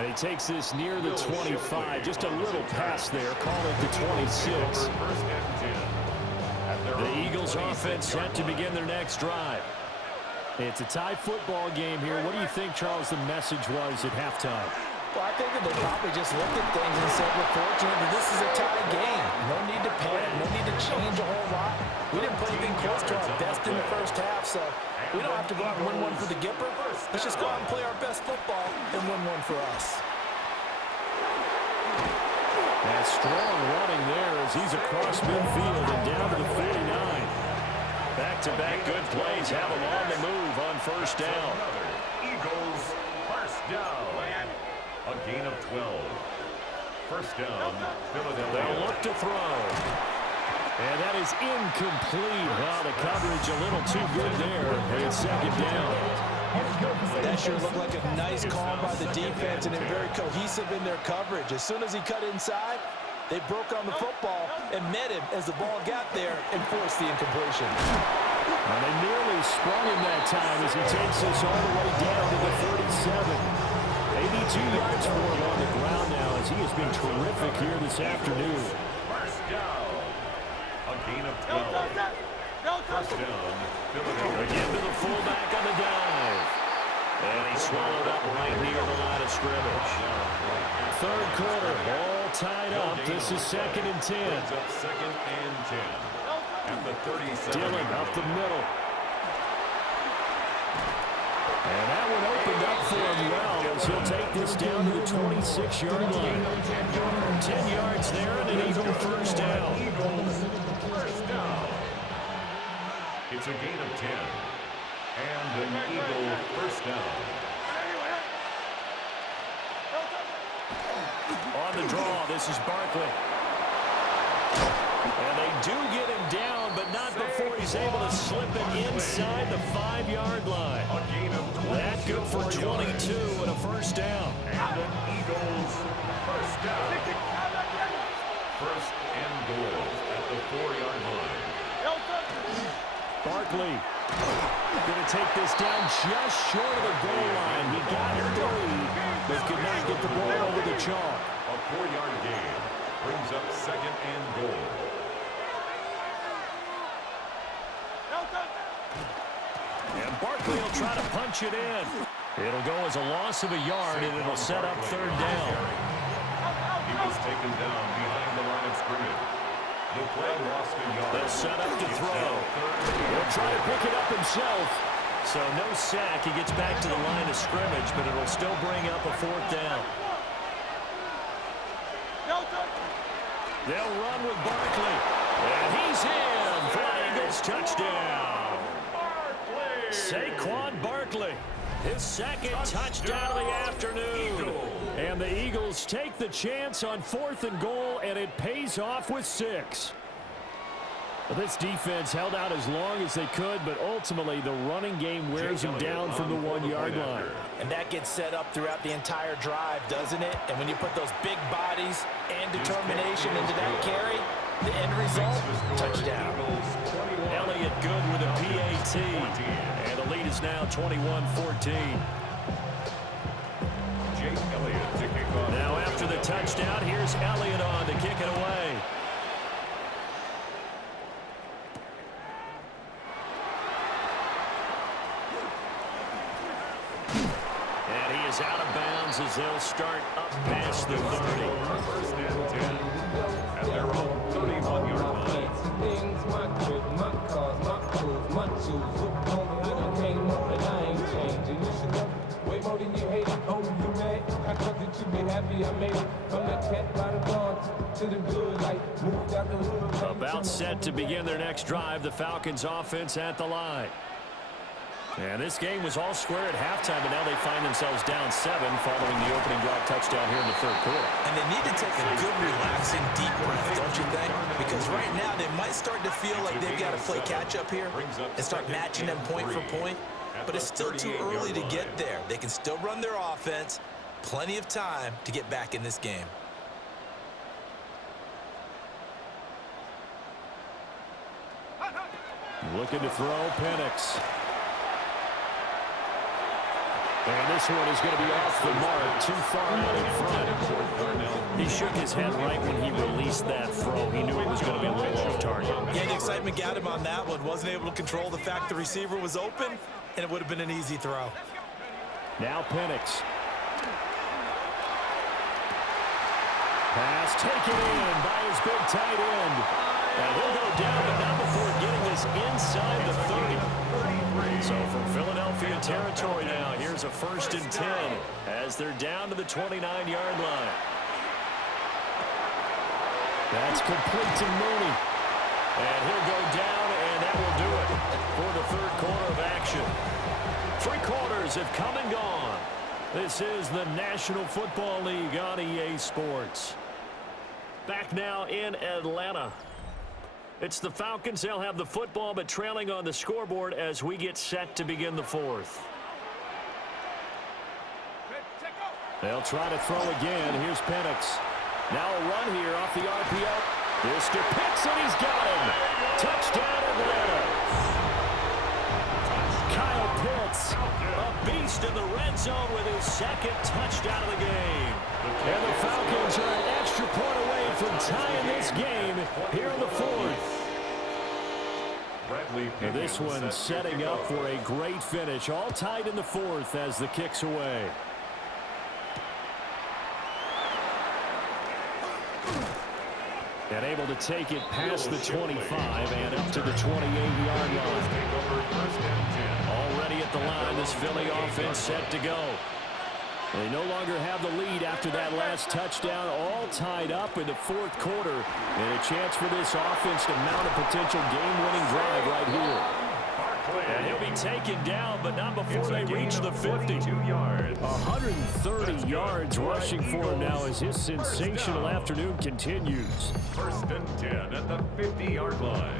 And he takes this near the 25. Just a little pass there. Call it the 26. The Eagles offense set to begin their next drive. It's a tie football game here. What do you think, Charles, the message was at halftime? Well, I think that they probably just looked at things and said, we're fortunate that this is a tie game. No need to panic. No need to change a whole lot. We didn't play anything close to our best in the first half, so we don't have to go out and win one for the Gipper. Let's just go out and play our best football and win one for us. That strong running there as he's across midfield and down to the 49. Back-to-back good plays have him on the move on first down. Eagles first down. A gain of 12. First down, Philadelphia. They'll look to throw. And that is incomplete. Wow, the coverage a little too good there. And it's second down. That sure looked like a nice call by the defense, and they're very cohesive in their coverage. As soon as he cut inside, they broke on the football and met him as the ball got there and forced the incompletion. And they nearly sprung him that time as he takes this all the way down to the 37. 82 yards for him on the ground now as he has been terrific here this afternoon. First down. A gain of 12. First down, Philadelphia. Again to the fullback on the dive. And he swallowed up right near the line of scrimmage. Third quarter, all tied up. This is second and 10. Brings up second and 10. At the 37. Dillon up the middle. And that one opened up for him well as he'll take this down to the 26-yard line. 10 yards there and an Eagle first down. First down. It's a gain of 10. And an Eagle first down. On the draw, this is Barkley. And they do get him down, but not before he's able to slip it inside the 5-yard line. A gain of 20. That good for 22 and a first down. And an Eagles first down. First and goal at the 4-yard line. Barkley going to take this down just short of the goal line. He got it early, but could not get the ball over the chalk. A 4-yard gain brings up second and goal. And Barkley will try to punch it in. It'll go as a loss of a yard, and it'll set up third down. He was taken down behind the line of scrimmage. The play lost a yard. They'll set up to throw. He'll try to pick it up himself. So no sack. He gets back to the line of scrimmage, but it'll still bring up a fourth down. They'll run with Barkley. And he's in for the Eagles touchdown. Saquon Barkley, his second touchdown of the afternoon. And the Eagles take the chance on 4th and goal, and it pays off with 6. Well, this defense held out as long as they could, but ultimately the running game wears them down from the 1-yard line. And that gets set up throughout the entire drive, doesn't it? And when you put those big bodies and determination into that carry, the end result, touchdown. Elliott good with a PAT. And the lead is now 21-14. Jake Elliott to kick off. Now after the touchdown, here's Elliott on to kick it away. And he is out of bounds as they'll start up past the 30. First and 10 at their own 31-yard line. Things, my crib, my cars, my clothes, my shoes. Look on me when I came up and I ain't changing. You should know way more than you hate it. Oh, you mad? I thought that you'd be happy I made it. From the cat by the guards to the good light. Moved out the hood. About set to begin their next drive, the Falcons offense at the line. And this game was all square at halftime, but now they find themselves down 7 following the opening drive touchdown here in the third quarter. And they need to take a good, relaxing, deep breath, don't you think? Because right now they might start to feel like they've got to play catch-up here and start matching them point for point. But it's still too early to get there. They can still run their offense. Plenty of time to get back in this game. Looking to throw, Penix. And this one is going to be off the mark, too far out in front. He shook his head right when he released that throw. He knew it was going to be a little off target. Yeah, the excitement got him on that one. Wasn't able to control the fact the receiver was open, and it would have been an easy throw. Now Penix. Pass taken in by his big tight end. And he'll go down, but not before getting this inside the 30. So from Philadelphia territory now, here's a 1st and 10 as they're down to the 29-yard line. That's complete to Mooney. And he'll go down, and that will do it for the 3rd quarter of action. 3 quarters have come and gone. This is the National Football League on EA Sports. Back now in Atlanta. It's the Falcons. They'll have the football, but trailing on the scoreboard as we get set to begin the 4th. They'll try to throw again. Here's Penix. Now a run here off the RPO. Mr. Pitts, and he's got him. Touchdown, Atlanta. Kyle Pitts, a beast in the red zone with his 2nd touchdown of the game. And the Falcons are an extra point away from tying this game here in the 4th. And this one setting up for a great finish. All tied in the 4th as the kick's away. And able to take it past the 25 and up to the 28-yard line. Already at the line, this Philly offense set to go. They no longer have the lead after that last touchdown, all tied up in the 4th quarter. And a chance for this offense to mount a potential game-winning drive right here. And he'll be taken down, but not before they reach the 50. 130 yards rushing for him now as his sensational afternoon continues. 1st and 10 at the 50-yard line.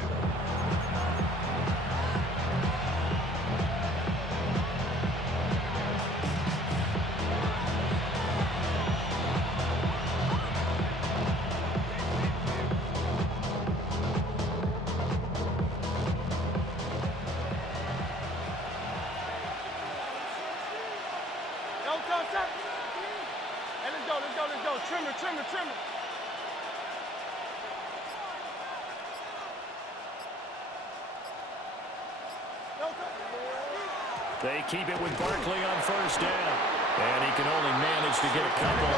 Trimmer. They keep it with Barkley on 1st down. And he can only manage to get a couple.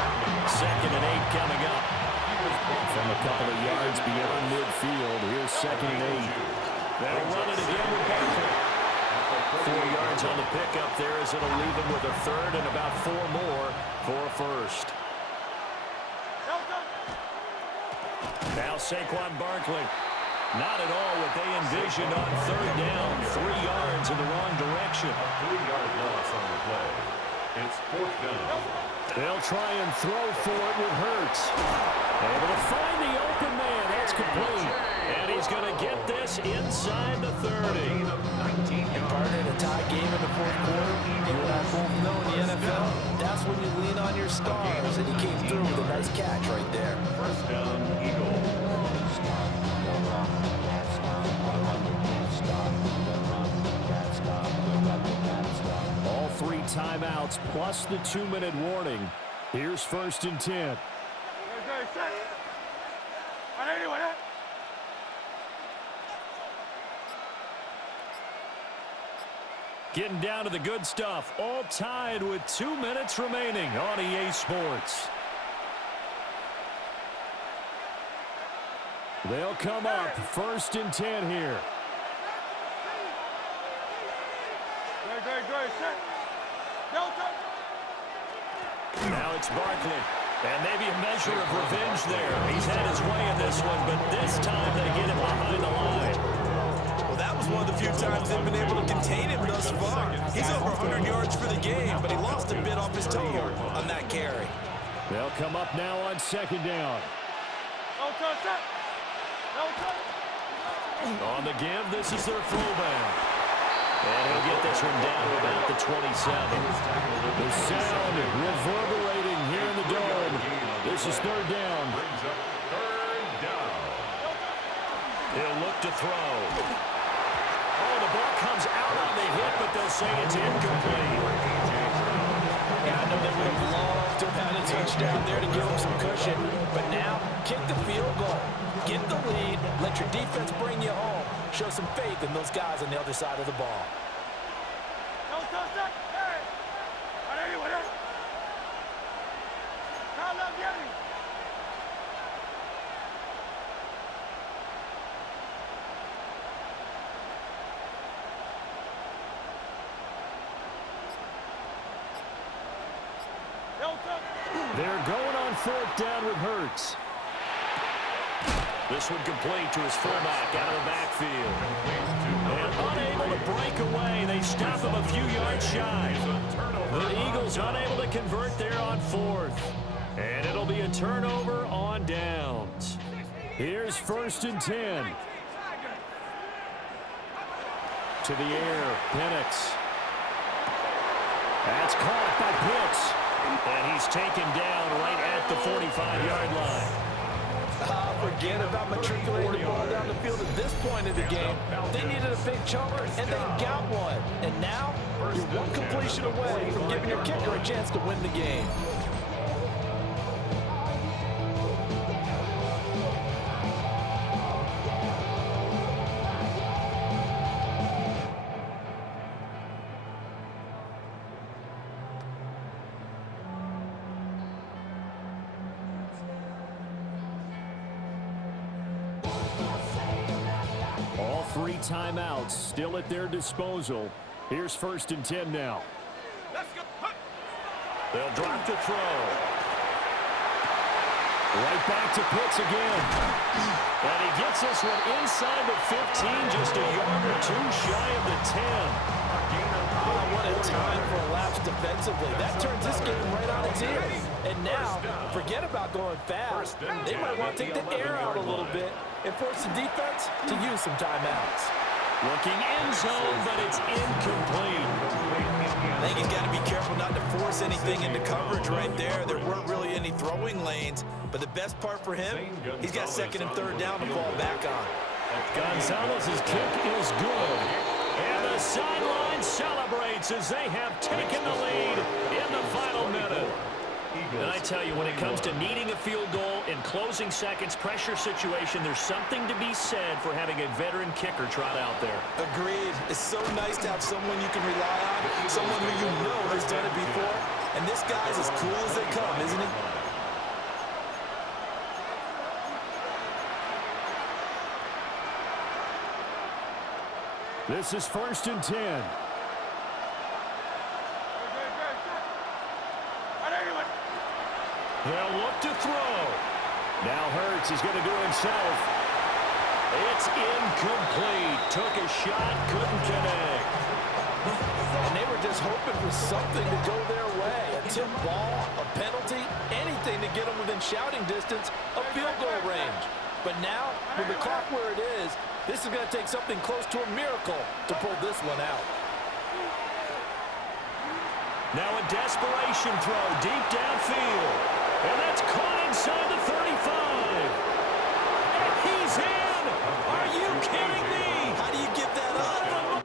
2nd and 8 coming up. From a couple of yards beyond midfield, here's 2nd and 8. They'll run it again with Barkley. 4 yards on the pickup there as it'll leave him with a 3rd and about 4 more for a 1st. Now Saquon Barkley. Not at all what they envisioned on 3rd down. 3 yards in the wrong direction. A 3-yard loss on the play. It's 4th down. They'll try and throw for it with Hurts. Able to find the open man. That's complete. And he's going to get this inside the 30. And partner in a tie game in the 4th quarter, you and I both know in the NFL, that's when you lean on your stars, and he came through with a nice catch right there. 1st down, Eagles. All 3 timeouts plus the 2-minute warning. Here's 1st and 10. Getting down to the good stuff. All tied with 2 minutes remaining on EA Sports. They'll come up 1st and 10 here. Now it's Barkley. And maybe a measure of revenge there. He's had his way in this one, but this time they get him behind the line. Well, that was one of the few times they've been able to contain him thus far. He's over 100 yards for the game, but he lost a bit off his total on that carry. They'll come up now on 2nd down. On the give, this is their fullback. And he'll get this one down to about the 27. The sound reverberating here in the dome. This is 3rd down. He'll look to throw. Oh, the ball comes out on the hit, but they'll say it's incomplete. would have loved to have had a touchdown there to give them some cushion. But now, kick the field goal. Get the lead. Let your defense bring you home. Show some faith in those guys on the other side of the ball. Don't touch that. Hey. Whatever, whatever. Call up, get me. They're going on fourth down with Hurts. This one complete to his fullback out of the backfield. And unable to break away. They stop him a few yards shy. The Eagles unable to convert there on fourth. And it'll be a turnover on downs. Here's 1st and 10. To the air, Penix. That's caught by Pitts. And he's taken down right at the 45-yard line. Forget about matriculating the ball down the field at this point of the game. They needed a big chunk, and they got one. And now, you're one completion away from giving your kicker a chance to win the game. All 3 timeouts still at their disposal. Here's 1st and 10 now. They'll drop the throw. Right back to Pitts again. And he gets this one inside the 15, just a yard or 2 shy of the 10. What a time for a lapse defensively. That turns this game right on its ear. And now, forget about going fast. They might want to take the air out a little bit and force the defense to use some timeouts. Looking end zone, but it's incomplete. I think he's got to be careful not to force anything into coverage right there. There weren't really any throwing lanes. But the best part for him, he's got 2nd and 3rd down to fall back on. Gonzalez's kick is good. And the sideline celebrates as they have taken the lead in the final minute. And I tell you, when it comes to needing a field goal in closing seconds, pressure situation, there's something to be said for having a veteran kicker trot out there. Agreed. It's so nice to have someone you can rely on, someone who you know has done it before. And this guy's as cool as they come, isn't he? This is 1st and 10. They'll look to throw. Now Hurts is going to do it himself. It's incomplete. Took a shot, couldn't connect. And they were just hoping for something to go their way. A tip ball, a penalty, anything to get them within shouting distance of field goal range. But now, with the clock where it is, this is going to take something close to a miracle to pull this one out. Now a desperation throw deep downfield. And that's caught inside the 35. And he's in! Are you kidding me? How do you give that up?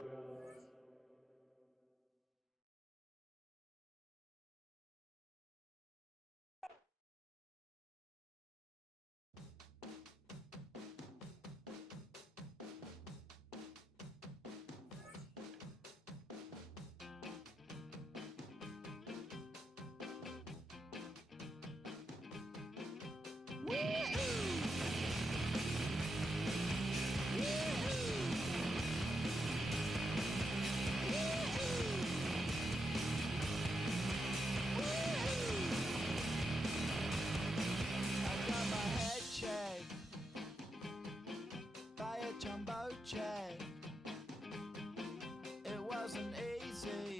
It wasn't easy.